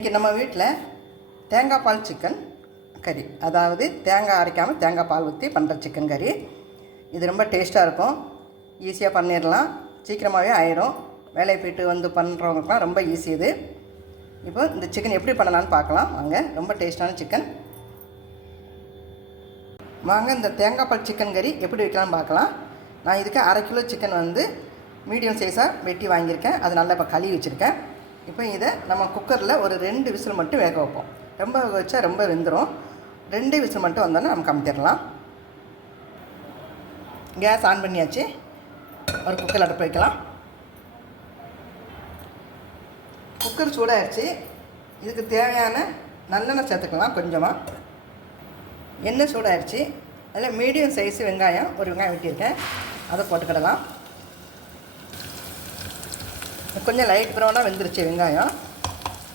இன்றைக்கி நம்ம வீட்டில் தேங்காய் பால் சிக்கன் கறி, அதாவது தேங்காய் அரைக்காமல் தேங்காய் பால் ஊற்றி பண்ணுற சிக்கன் கறி. இது ரொம்ப டேஸ்ட்டாக இருக்கும். ஈஸியாக பண்ணிடலாம், சீக்கிரமாகவே ஆயிடும். வேலையை போய்ட்டு வந்து பண்ணுறவங்களுக்குலாம் ரொம்ப ஈஸி இது. இப்போ இந்த சிக்கன் எப்படி பண்ணலான்னு பார்க்கலாம் வாங்க. ரொம்ப டேஸ்ட்டான சிக்கன். வாங்க இந்த தேங்காய் பால் சிக்கன் கறி எப்படி வைக்கலாம்னு பார்க்கலாம். நான் இதுக்கு 1/2 கிலோ சிக்கன் வந்து மீடியம் சைஸாக வெட்டி வாங்கியிருக்கேன். அது நல்லா இப்போ கழுவி வச்சுருக்கேன். இப்போ இதை நம்ம குக்கரில் ஒரு 2 விசில் மட்டும் வேக வைப்போம். ரொம்ப வச்சா ரொம்ப வெந்துடும். 2 விசில் மட்டும் வந்தோன்னா நம்ம கமுத்திடலாம். கேஸ் ஆன் பண்ணியாச்சு. ஒரு குக்கர் அடுப்பு வைக்கலாம். குக்கர் சூடாகிடுச்சு. இதுக்கு தேவையான நல்லெண்ணெய் சேர்த்துக்கலாம். கொஞ்சமாக எண்ணெய் சூடாகிடுச்சு. அதில் மீடியம் சைஸு வெங்காயம், ஒரு வெங்காயம் வெட்டியிருக்கேன், அதை போட்டுக்கிடலாம். கொஞ்சம் லைட் ப்ரௌனாக வெந்துருச்சு வெங்காயம்.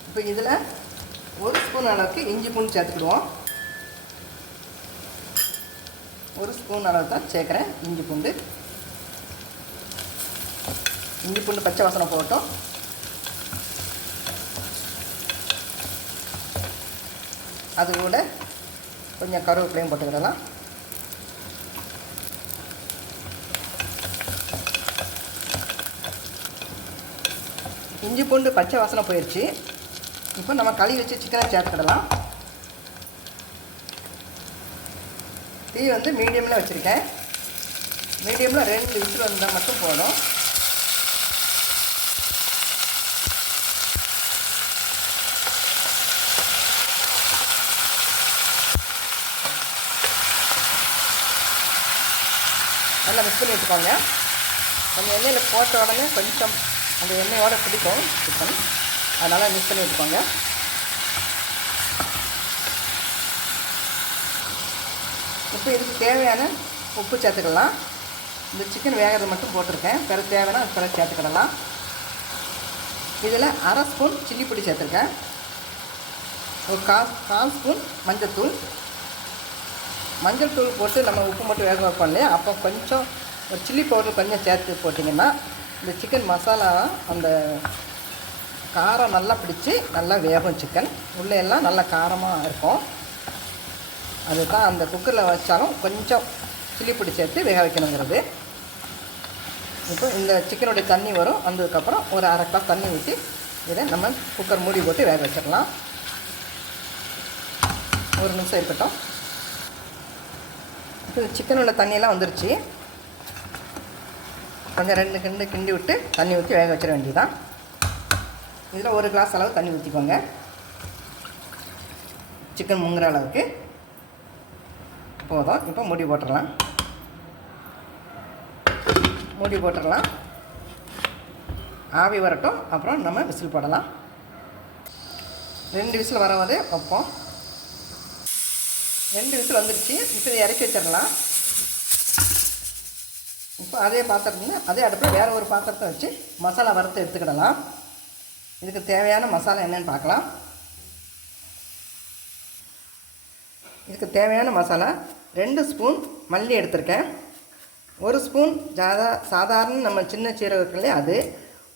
இப்போ இதில் 1 ஸ்பூன் அளவுக்கு இஞ்சி பூண்டு சேர்த்துக்கிடுவோம். 1 ஸ்பூன் அளவு தான் சேர்க்குறேன் இஞ்சி பூண்டு. இஞ்சி பூண்டு பச்சை வாசனை போட்டோம். அது கூட கொஞ்சம் கருவேப்பிலையும் போட்டுக்கிடலாம். இஞ்சி பூண்டு பச்சை வாசனை போயிடுச்சு. இப்போ நம்ம கழுவி வச்சு சிக்கனை சேர்த்துக்கிடலாம். தீ வந்து மீடியமில் வச்சுருக்கேன். மீடியமில் 2 விசில் வந்தால் மட்டும் போதும். நல்லா மிக்ஸ் பண்ணி வச்சுக்கோங்க. கொஞ்சம் எண்ணெயில் போட்ட உடனே கொஞ்சம் அந்த எண்ணெயோடு பிடிக்கும் சிக்கன், அதனால் மிக்ஸ் பண்ணி வச்சுக்கோங்க. இப்போ இதுக்கு தேவையான உப்பு சேர்த்துக்கலாம். இந்த சிக்கன் வேகிறது மட்டும் போட்டிருக்கேன். பிறகு தேவையான அது பிறகு சேர்த்துக்கிடலாம். இதில் 1/2 ஸ்பூன் சில்லி பொடி சேர்த்துருக்கேன். ஒரு கால் ஸ்பூன் மஞ்சள் தூள் போட்டு நம்ம உப்பு மட்டும் வேக வைப்போம் இல்லையா, அப்போ கொஞ்சம் ஒரு சில்லி பவுடர் கொஞ்சம் சேர்த்து போட்டிங்கன்னா இந்த சிக்கன் மசாலா அந்த காரம் நல்லா பிடிச்சி நல்லா வேகும். சிக்கன் உள்ளே எல்லாம் நல்லா காரமாக இருக்கும். அதுதான் அந்த குக்கரில் வச்சாலும் கொஞ்சம் சில்லி பொடி சேர்த்து வேக வைக்கணுங்கிறது. இப்போ இந்த சிக்கனுடைய தண்ணி வரும். வந்ததுக்கப்புறம் ஒரு 1/2 கிளாஸ் தண்ணி ஊற்றி இதை நம்ம குக்கர் மூடி போட்டு வேக வச்சிடலாம். ஒரு நிமிஷம் இருக்கட்டும். இப்போ சிக்கனோட தண்ணியெல்லாம் வந்துருச்சு. கொஞ்சம் 2 கிண்டு கிண்டி விட்டு தண்ணி ஊற்றி வேக வச்சிட வேண்டியதுதான். இதில் 1 கிளாஸ் அளவு தண்ணி ஊற்றிக்கோங்க. சிக்கன் முங்குற அளவுக்கு போதும். இப்போ மூடி போட்டுடலாம். ஆவி வரட்டும், அப்புறம் நம்ம விசில் போடலாம். 2 விசில் வரும்போதே வைப்போம். 2 விசில் வந்துடுச்சு. இப்போ இதை இறக்கி வச்சிடலாம். இப்போ அதே பாத்திரத்துலேருந்து அதே அடுப்பில் வேறு ஒரு பாத்திரத்தை வச்சு மசாலா வறுத்து எடுத்துக்கிடலாம். இதுக்கு தேவையான மசாலா என்னென்னு பார்க்கலாம். இதுக்கு தேவையான மசாலா 2 ஸ்பூன் மல்லி எடுத்திருக்கேன். 1 ஸ்பூன் சாதாரண நம்ம சின்ன சீரகத்துலேயே அது,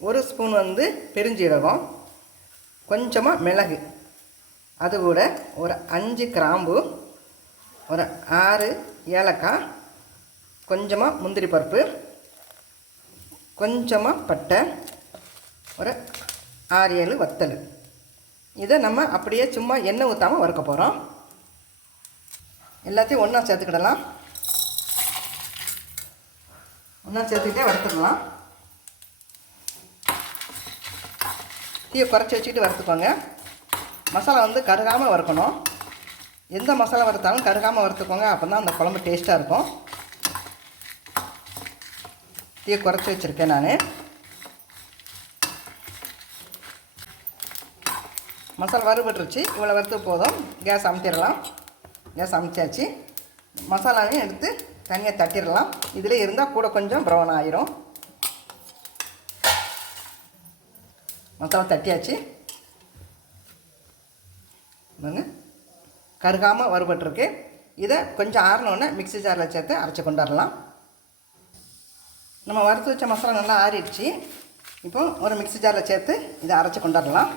1 ஸ்பூன் வந்து பெருஞ்சீரகம், கொஞ்சமாக மிளகு, அது கூட ஒரு 5 கிராம்பு, ஒரு 6 ஏலக்காய், கொஞ்சமாக முந்திரி பருப்பு, கொஞ்சமாக பட்டை, ஒரு 6-7 வத்தல். இதை நம்ம அப்படியே சும்மா எண்ணெய் ஊற்றாமல் வறுக்க போகிறோம். எல்லாத்தையும் ஒன்றா சேர்த்துக்கிடலாம். ஒன்றா சேர்த்துக்கிட்டே வறுத்துக்கலாம். தீயை குறைச்சி வச்சுக்கிட்டு வறுத்துக்கோங்க. மசாலா வந்து கருகாமல் வறுக்கணும். எந்த மசாலா வறுத்தாலும் கருகாமல் வறுத்துக்கோங்க. அப்போ தான் அந்த குழம்பு டேஸ்ட்டாக இருக்கும். தீயை குறைச்சி வச்சுருக்கேன் நான். மசாலா வறுபட்டுருச்சு. இவ்வளோ வறுத்து போதும். கேஸ் அமுத்திடலாம். கேஸ் அமுத்தியாச்சு. மசாலாவையும் எடுத்து தனியாக தட்டிடலாம். இதில் இருந்தால் கூட கொஞ்சம் ப்ரௌன் ஆயிரும். மசாலா தட்டியாச்சு. கருகாமல் வறுபட்டுருக்கு. இதை கொஞ்சம் ஆறினோடனே மிக்ஸி ஜாரில் சேர்த்து அரைச்சி கொண்டாடலாம். நம்ம வறுத்து வச்ச மசாலா நல்லா ஆறிடுச்சு. இப்போ ஒரு மிக்ஸி ஜாரில் சேர்த்து இதை அரைச்சி கொண்டாடலாம்.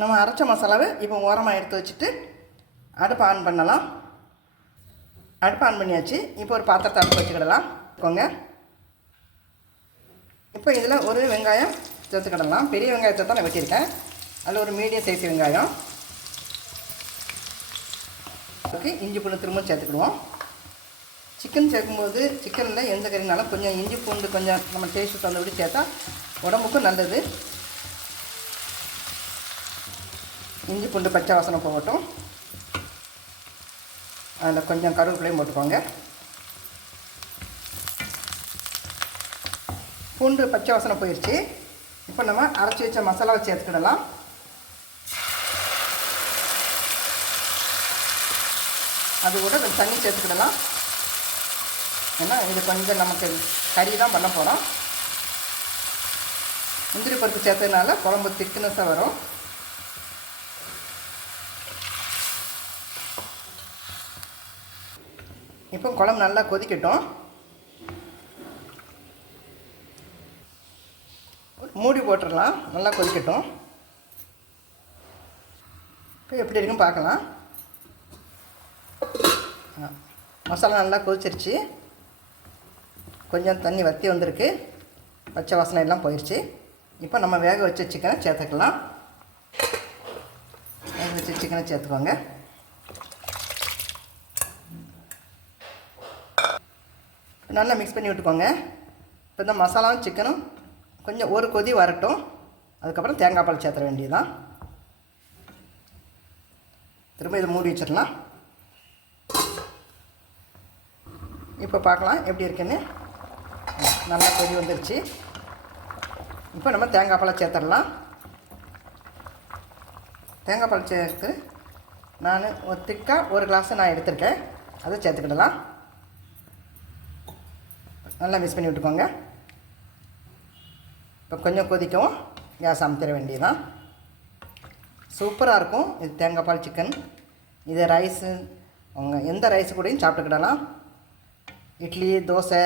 நம்ம அரைச்ச மசாலாவை இப்போ ஓரமாக எடுத்து வச்சுட்டு அடுப்பு ஆன் பண்ணலாம். அடுப்பு ஆன் பண்ணியாச்சு. இப்போ ஒரு பாத்திரத்தை அடுப்பு வச்சுக்கிடலாம். இப்போ இதில் ஒரு வெங்காயம் சேர்த்துக்கிடலாம். பெரிய வெங்காயத்தை தான் நான் வெட்டியிருக்கேன். அதில் ஒரு மீடியம் சைஸ் வெங்காயம். அதுக்கு இஞ்சி பூண்டு திரும்ப சேர்த்துக்கிடுவோம். சிக்கன் சேர்க்கும்போது சிக்கனில் எந்த கறினாலும் கொஞ்சம் இஞ்சி பூண்டு கொஞ்சம் நம்ம டேஸ்ட்டு தந்தபடி சேர்த்தா உடம்புக்கும் நல்லது. இஞ்சி பூண்டு பச்சை வாசனை போகட்டும். அதில் கொஞ்சம் கருவேப்பிலையும் போட்டுக்கோங்க. பூண்டு பச்சை வாசனை போயிடுச்சு. இப்போ நம்ம அரைச்சி வச்ச மசாலாவை சேர்த்துக்கிடலாம். அது கூட கொஞ்சம் தண்ணி சேர்த்துக்கிடலாம். ஏன்னா இது கொஞ்சம் நமக்கு கறி தான் பண்ண போகிறோம். முந்திரி பருப்பு சேர்த்ததுனால குழம்பு திக்னஸாக வரும். இப்போ குழம்பு நல்லா கொதிக்கட்டும். மூடி போட்டுடலாம். நல்லா கொதிக்கட்டும். இப்போ எப்படி இருக்குன்னு பார்க்கலாம். மசாலா நல்லா கொதிச்சிருச்சு. கொஞ்சம் தண்ணி வற்றி வந்திருக்கு. பச்சை வாசனை எல்லாம் போயிடுச்சு. இப்போ நம்ம வேக வச்ச சிக்கனை சேர்த்துக்கலாம். வேக வச்ச சிக்கனை சேர்த்துக்கோங்க. நல்லா மிக்ஸ் பண்ணி விட்டுக்கோங்க. இப்போ இந்த மசாலாவும் சிக்கனும் கொஞ்சம் ஒரு கொதி வரட்டும். அதுக்கப்புறம் தேங்காய் பால் சேர்த்துற வேண்டியதுதான். திரும்ப இதை மூடி வச்சிடலாம். இப்போ பார்க்கலாம் எப்படி இருக்குன்னு. நல்லா கொதி வந்துருச்சு. இப்போ நம்ம தேங்காய் பாலை சேர்த்துடலாம். தேங்காய் பால் சேர்த்து நான் ஒரு திக்காக ஒரு கிளாஸை நான் எடுத்துருக்கேன். அதை சேர்த்துக்கிடலாம். நல்லா மிக்ஸ் பண்ணி விட்டுக்கோங்க. இப்போ கொஞ்சம் கொதிக்கவும் கேஸ் அமுத்திட வேண்டியதுதான். சூப்பராக இருக்கும் இது தேங்காய் பால் சிக்கன். இது ரைஸு அவங்க எந்த ரைஸு கூடயும் சாப்பிட்டுக்கிடலாம். இட்லி, தோசை,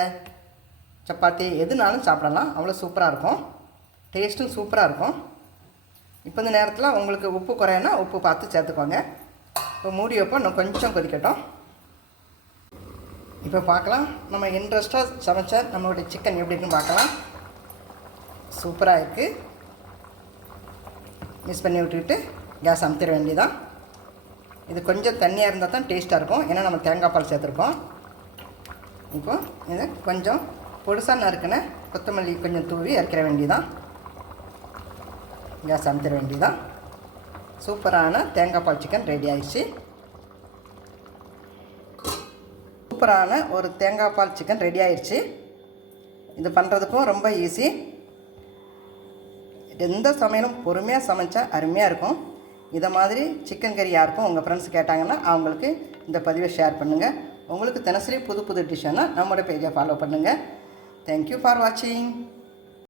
சப்பாத்தி எதுனாலும் சாப்பிடலாம். அவ்வளோ சூப்பராக இருக்கும். டேஸ்ட்டும் சூப்பராக இருக்கும். இப்போ இந்த நேரத்தில் உங்களுக்கு உப்பு குறையனா உப்பு பார்த்து சேர்த்துக்கோங்க. இப்போ மூடி வைப்போம். இன்னும் கொஞ்சம் கொதிக்கட்டும். இப்போ பார்க்கலாம் நம்ம இன்ட்ரெஸ்ட்டாக சமைச்ச நம்மளுடைய சிக்கன் எப்படி இருக்குன்னு பார்க்கலாம். சூப்பராக இருக்குது. மிக்ஸ் பண்ணி விட்டுக்கிட்டு கேஸ் அமுத்திட வேண்டியதான். இது கொஞ்சம் தண்ணியாக இருந்தால் தான் டேஸ்ட்டாக இருக்கும். ஏன்னா நம்ம தேங்காய் பால் சேர்த்துருக்கோம். இப்போ இது கொஞ்சம் பொடுசாக நறுக்கின கொத்தமல்லி கொஞ்சம் தூவி இறக்கிற வேண்டியதான். கேஸ் அமுத்திட வேண்டியதான். சூப்பரான தேங்காய் பால் சிக்கன் ரெடி ஆயிடுச்சு. சூப்பரான ஒரு தேங்காய் பால் சிக்கன் ரெடி ஆயிடுச்சு. இது பண்ணுறதுக்கும் ரொம்ப ஈஸி. எந்த சமையலும் பொறுமையாக சமைச்சா அருமையாக இருக்கும். இதை மாதிரி சிக்கன் கறி யாருக்கும் உங்கள் ஃப்ரெண்ட்ஸ் கேட்டாங்கன்னா அவங்களுக்கு இந்த பதிவை ஷேர் பண்ணுங்கள். உங்களுக்கு தினசரி புது புது டிஷ்ஷுன்னா நம்மளோட பேஜை ஃபாலோ பண்ணுங்கள். தேங்க்யூ ஃபார் வாட்சிங்.